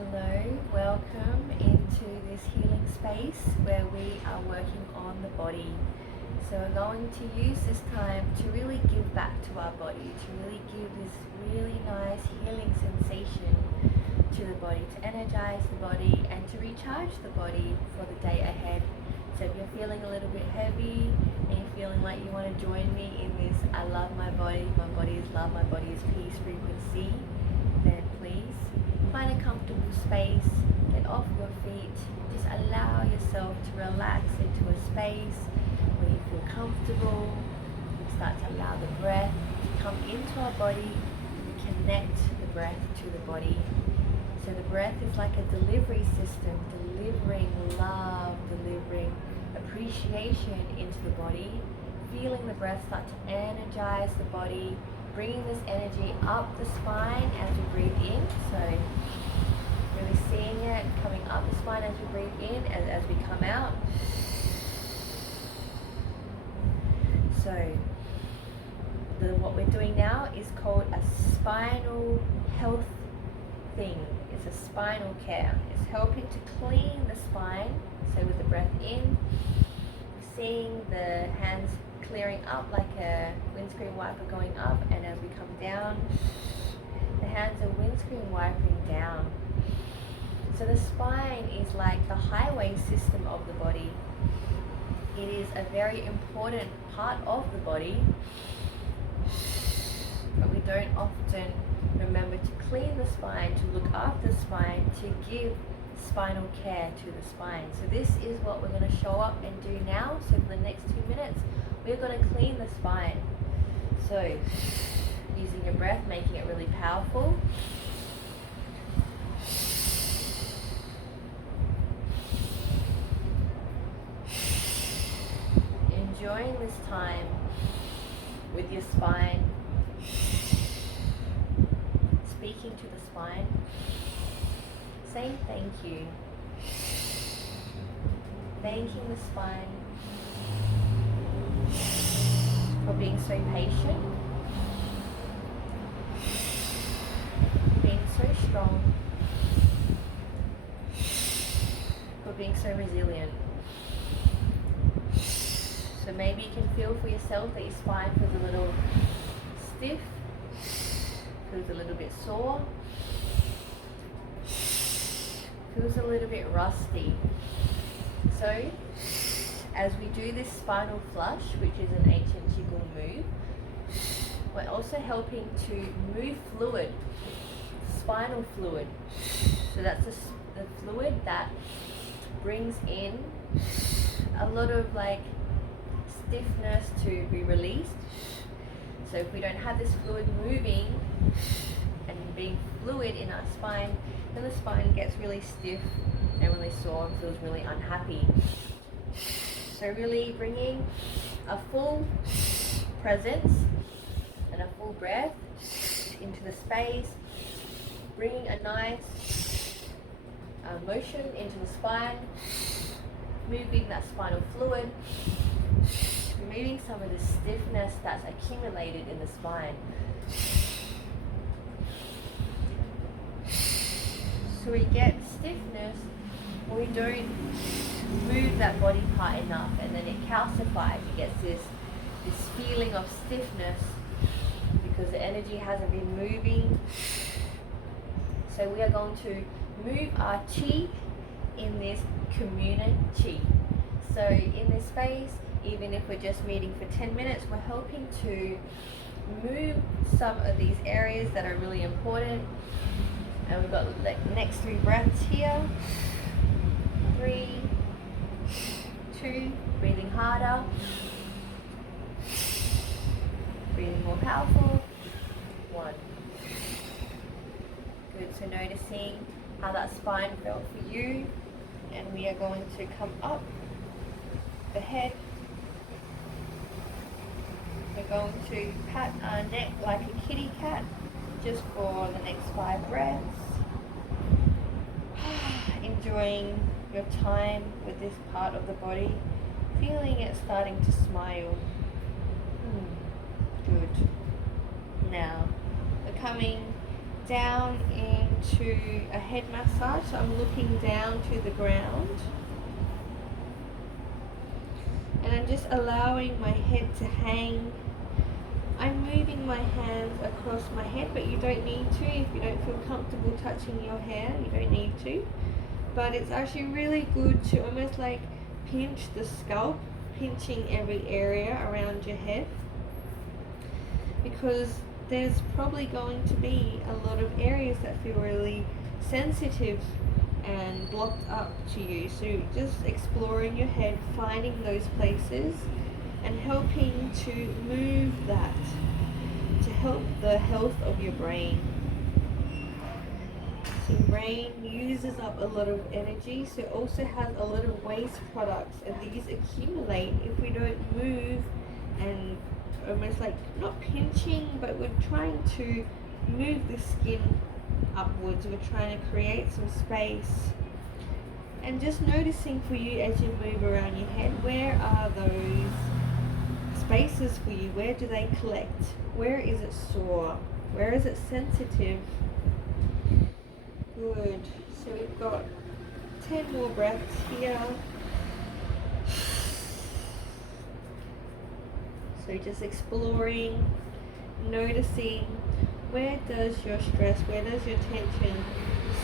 Hello, welcome into this healing space where we are working on the body. So we're going to use this time to really give back to our body, to really give this really nice healing sensation to the body, to energize the body and to recharge the body for the day ahead. So if you're feeling a little bit heavy and you're feeling like you want to join me in this I love my body is love, my body is peace frequency, then please find a comfortable space, get off your feet, just allow yourself to relax into a space where you feel comfortable. You start to allow the breath to come into our body, connect the breath to the body. So the breath is like a delivery system, delivering love, delivering appreciation into the body, feeling the breath start to energize the body, bringing this energy up the spine as we breathe in. So really seeing it coming up the spine as we breathe in, as we come out. So what we're doing now is called a spinal health thing. It's a spinal care. It's helping to clean the spine. So with the breath in, seeing the hands clearing up like a windscreen wiper going up, and as we come down, the hands are windscreen wiping down. So the spine is like the highway system of the body. It is a very important part of the body, but we don't often remember to clean the spine, to look after the spine, to give spinal care to the spine. So this is what we're going to show up and do now. So for the next 2 minutes, we're going to clean the spine. So using your breath, making it really powerful. Enjoying this time with your spine, speaking to the spine, saying thank you, thanking the spine for being so patient, being so strong, for being so resilient. So maybe you can feel for yourself that your spine feels a little stiff, feels a little bit sore, feels a little bit rusty. So as we do this spinal flush, which is an ancient Qigong move, we're also helping to move fluid, spinal fluid. So that's the fluid that brings in a lot of like stiffness to be released. So if we don't have this fluid moving and being fluid in our spine, then the spine gets really stiff and really sore and feels really unhappy. So really bringing a full presence and a full breath into the space, bringing a nice motion into the spine, moving that spinal fluid, removing some of the stiffness that's accumulated in the spine. So we get stiffness when we don't move that body part enough, and then it calcifies. It gets this feeling of stiffness because the energy hasn't been moving. So we are going to move our chi in this community. So in this space, even if we're just meeting for 10 minutes, we're helping to move some of these areas that are really important. And we've got the next 3 breaths here. 3, 2, breathing harder, breathing more powerful, 1. Good, so noticing how that spine felt for you. And we are going to come up the head. We're going to pat our neck like a kitty cat just for the next 5 breaths. Enjoying your time with this part of the body, feeling it starting to smile. Good. Now, we're coming down in into a head massage. So I'm looking down to the ground. And I'm just allowing my head to hang. I'm moving my hands across my head, but you don't need to. If you don't feel comfortable touching your hair, you don't need to. But it's actually really good to almost like pinch the scalp, pinching every area around your head, because there's probably going to be a lot of areas that feel really sensitive and blocked up to you. So just exploring your head, finding those places and helping to move that to help the health of your brain. So brain uses up a lot of energy, so it also has a lot of waste products, and these accumulate if we don't move, and almost like not pinching, but we're trying to move the skin upwards. We're trying to create some space, and just noticing for you as you move around your head, where are those spaces for you? Where do they collect? Where is it sore? Where is it sensitive? Good. So we've got 10 more breaths here. So just exploring, noticing, where does your stress, where does your tension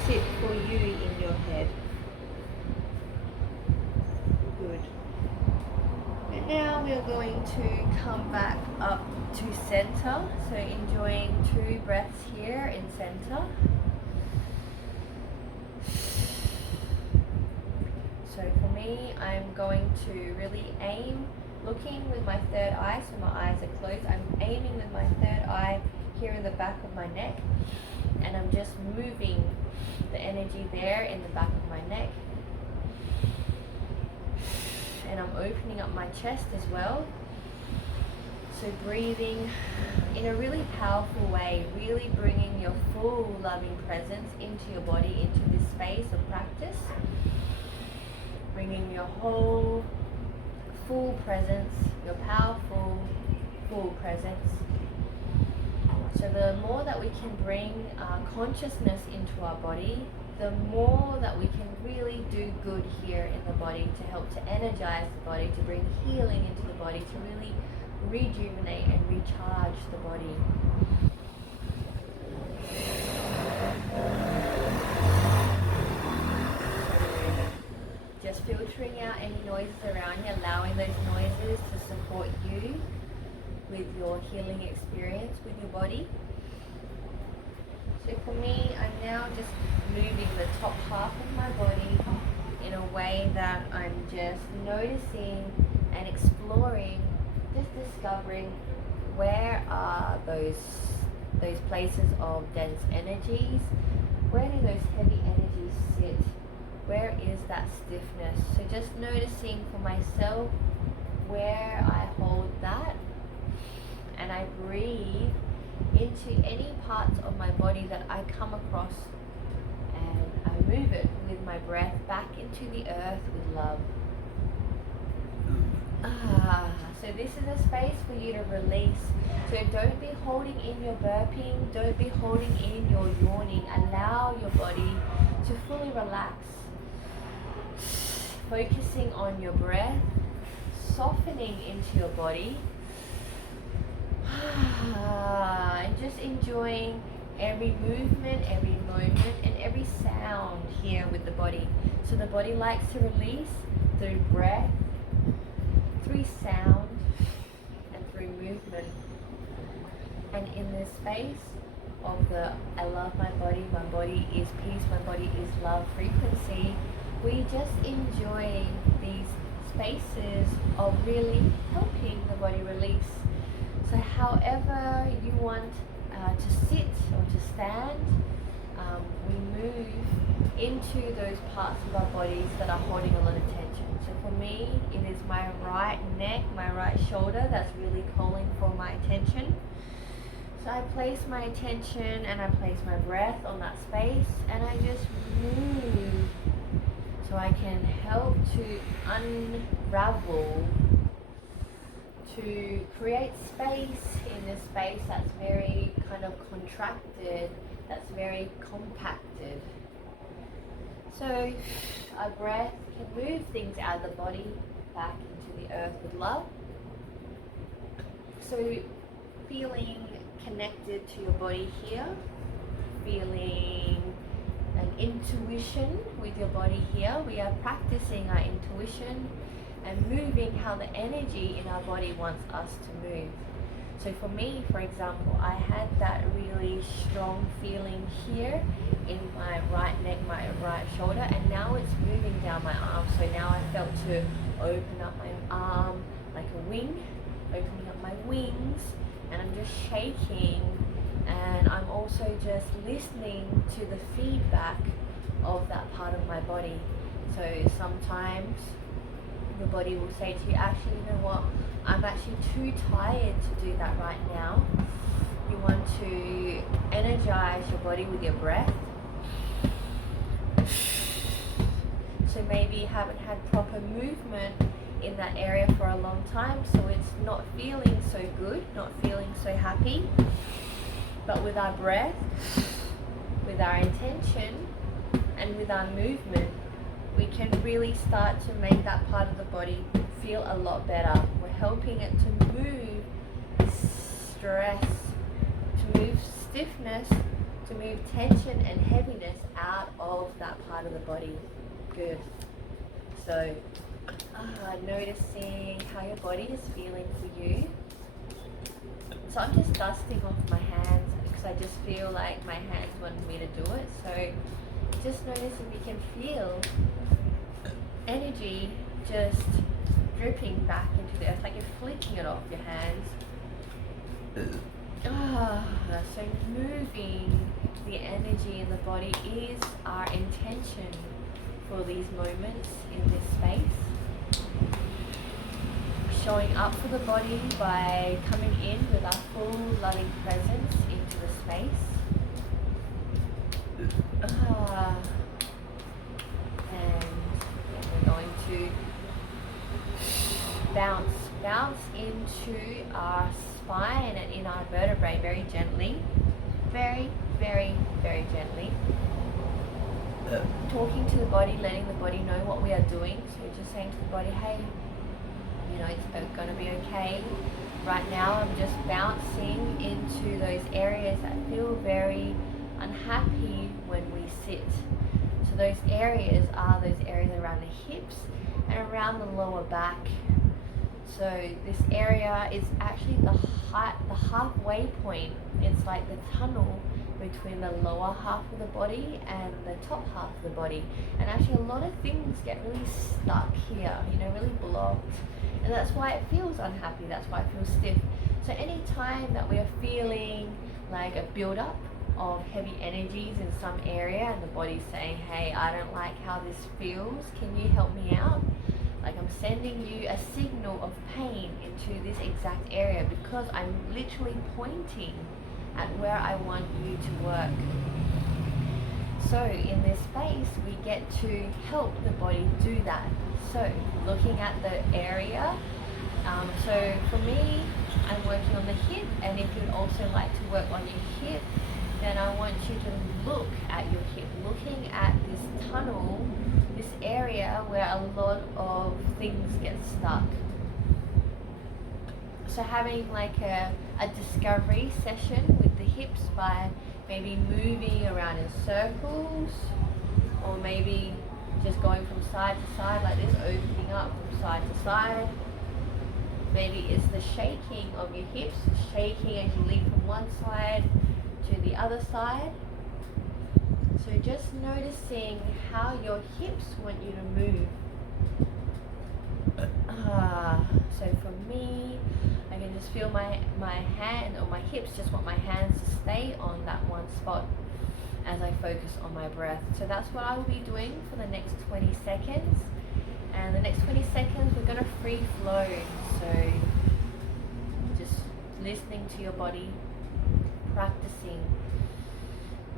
sit for you in your head? Good. And now we're going to come back up to center. So enjoying 2 breaths here in center. So for me, I'm going to really aim, looking with my third eye, so my eyes are closed. I'm aiming with my third eye here in the back of my neck, and I'm just moving the energy there in the back of my neck. And I'm opening up my chest as well. So breathing in a really powerful way, really bringing your full loving presence into your body, into this space of practice. Bringing your whole full presence, your powerful full presence. So the more that we can bring consciousness into our body, the more that we can really do good here in the body, to help to energize the body, to bring healing into the body, to really rejuvenate and recharge the body. Just filtering out any noises around you, allowing those noises to support you with your healing experience with your body. So for me, I'm now just moving the top half of my body in a way that I'm just noticing and exploring, just discovering where are those places of dense energies, where do those heavy energies sit, where is that stiffness. So just noticing for myself where I hold that, and I breathe into any parts of my body that I come across, and I move it with my breath back into the earth with love. So this is a space for you to release. So don't be holding in your burping, don't be holding in your yawning. Allow your body to fully relax. Focusing on your breath, softening into your body, and just enjoying every movement, every moment, and every sound here with the body. So the body likes to release through breath, through sound, and through movement. And in this space of the I love my body is peace, my body is love frequency, we just enjoy these spaces of really helping the body release. So however you want to sit or to stand, we move into those parts of our bodies that are holding a lot of tension. So for me, it is my right neck, my right shoulder that's really calling for my attention. So I place my attention and I place my breath on that space, and I just move so I can help to unravel, to create space in this space that's very kind of contracted, that's very compacted. So our breath can move things out of the body back into the earth with love. So feeling connected to your body here, feeling an intuition with your body here. We are practicing our intuition and moving how the energy in our body wants us to move. So for me, for example, I had that really strong feeling here in my right neck, my right shoulder, and now it's moving down my arm. So now I felt to open up my arm like a wing, opening up my wings, and I'm just shaking, and I'm also just listening to the feedback of that part of my body. So sometimes the body will say to you, actually, you know what, I'm actually too tired to do that right now. You want to energize your body with your breath. So maybe you haven't had proper movement in that area for a long time, so it's not feeling so good, not feeling so happy. But with our breath, with our intention, and with our movement, we can really start to make that part of the body feel a lot better. We're helping it to move stress, to move stiffness, to move tension and heaviness out of that part of the body. Good. So noticing how your body is feeling for you. So I'm just dusting off my hands because I just feel like my hands wanted me to do it. So just notice if you can feel energy just dripping back into the earth, like you're flicking it off your hands. So moving the energy in the body is our intention for these moments in this space. Showing up for the body by coming in with our full loving presence into the space. And we're going to bounce into our spine and in our vertebrae very gently. Very, very, very gently. Talking to the body, letting the body know what we are doing. So we're just saying to the body, hey, you know, it's going to be okay. Right now I'm just bouncing into those areas that feel very unhappy when we sit. So those areas are those areas around the hips and around the lower back. So this area is actually the halfway point. It's like the tunnel between the lower half of the body and the top half of the body. And actually a lot of things get really stuck here, you know, really blocked. And that's why it feels unhappy, that's why it feels stiff. So any time that we are feeling like a build-up of heavy energies in some area and the body's saying, hey, I don't like how this feels, can you help me out? Like I'm sending you a signal of pain into this exact area because I'm literally pointing at where I want you to work. So in this space, we get to help the body do that. So looking at the area, so for me, I'm working on the hip, and if you'd also like to work on your hip, then I want you to look at your hip, looking at this tunnel, this area where a lot of things get stuck. So having like a discovery session with the hips by maybe moving around in circles, or maybe just going from side to side like this, opening up from side to side. Maybe it's the shaking of your hips, shaking as you leap from one side to the other side. So just noticing how your hips want you to move. So for me, I can just feel my hand, or my hips just want my hands to stay on that one spot as I focus on my breath. So that's what I will be doing for the next 20 seconds. And the next 20 seconds, we're going to free flow. So just listening to your body, practicing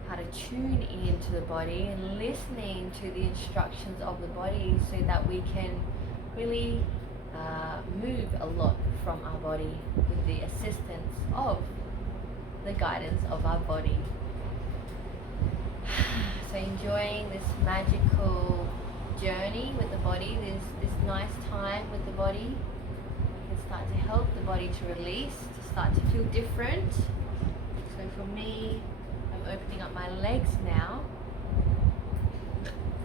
how to tune into the body and listening to the instructions of the body so that we can really move a lot from our body with the assistance of the guidance of our body. So enjoying this magical journey with the body, this nice time with the body. You can start to help the body to release, to start to feel different. So for me, I'm opening up my legs now,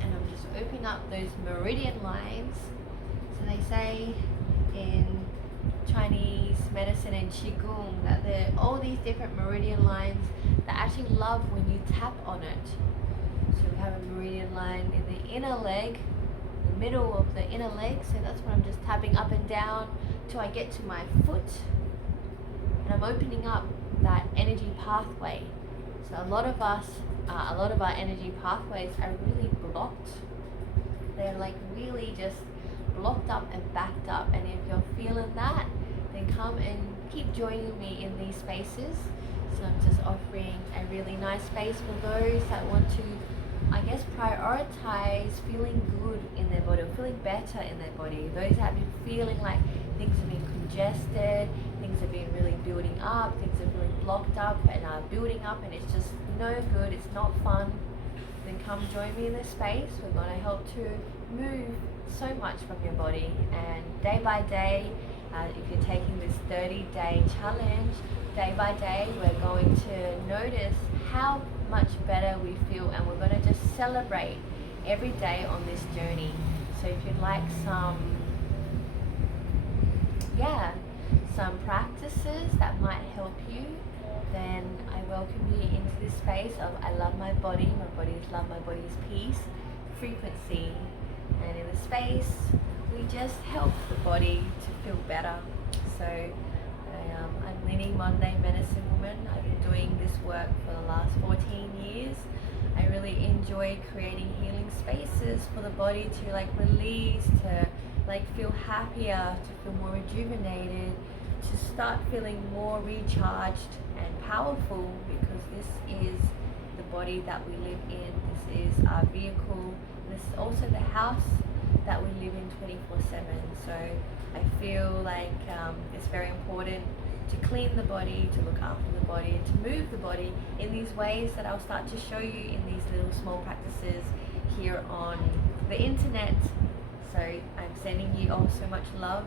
and I'm just opening up those meridian lines. So they say in Chinese medicine and Qigong that there are all these different meridian lines that actually love when you tap on it. So we have a meridian line in the inner leg, the middle of the inner leg, so that's what I'm just tapping up and down till I get to my foot, and I'm opening up that energy pathway. So a lot of our energy pathways are really blocked. They're like really just blocked up and backed up, and if you're feeling that, then come and keep joining me in these spaces. So I'm just offering a really nice space for those that want to, I guess, prioritize feeling good in their body, or feeling better in their body. Those that have been feeling like things have been congested, things have been really building up, things are really blocked up and are building up, and it's just no good, it's not fun, then come join me in this space. We're going to help to move so much from your body, and day by day, if you're taking this 30-day challenge, day by day we're going to notice how much better we feel, and we're going to just celebrate every day on this journey. So if you'd like some practices that might help you, then I welcome you into this space of I love my body is love, my body is peace, frequency. And in the space, we just help the body to feel better. So I'm Lenny, Monday Medicine Woman. I've been doing this work for the last 14 years. I really enjoy creating healing spaces for the body to like release, to like feel happier, to feel more rejuvenated, to start feeling more recharged and powerful, because this is the body that we live in. This is our vehicle. This is also the house that we live in 24/7. So I feel like it's very important to clean the body, to look after the body, and to move the body in these ways that I'll start to show you in these little small practices here on the internet. So I'm sending you all so much love.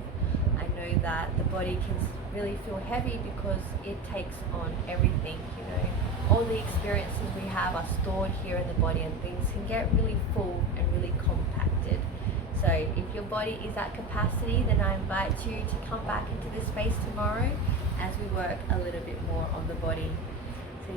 I know that the body can really feel heavy because it takes on everything, you know. All the experiences we have are stored here in the body, and things can get really full and really compacted. So if your body is at capacity, then I invite you to come back into this space tomorrow as we work a little bit more on the body. So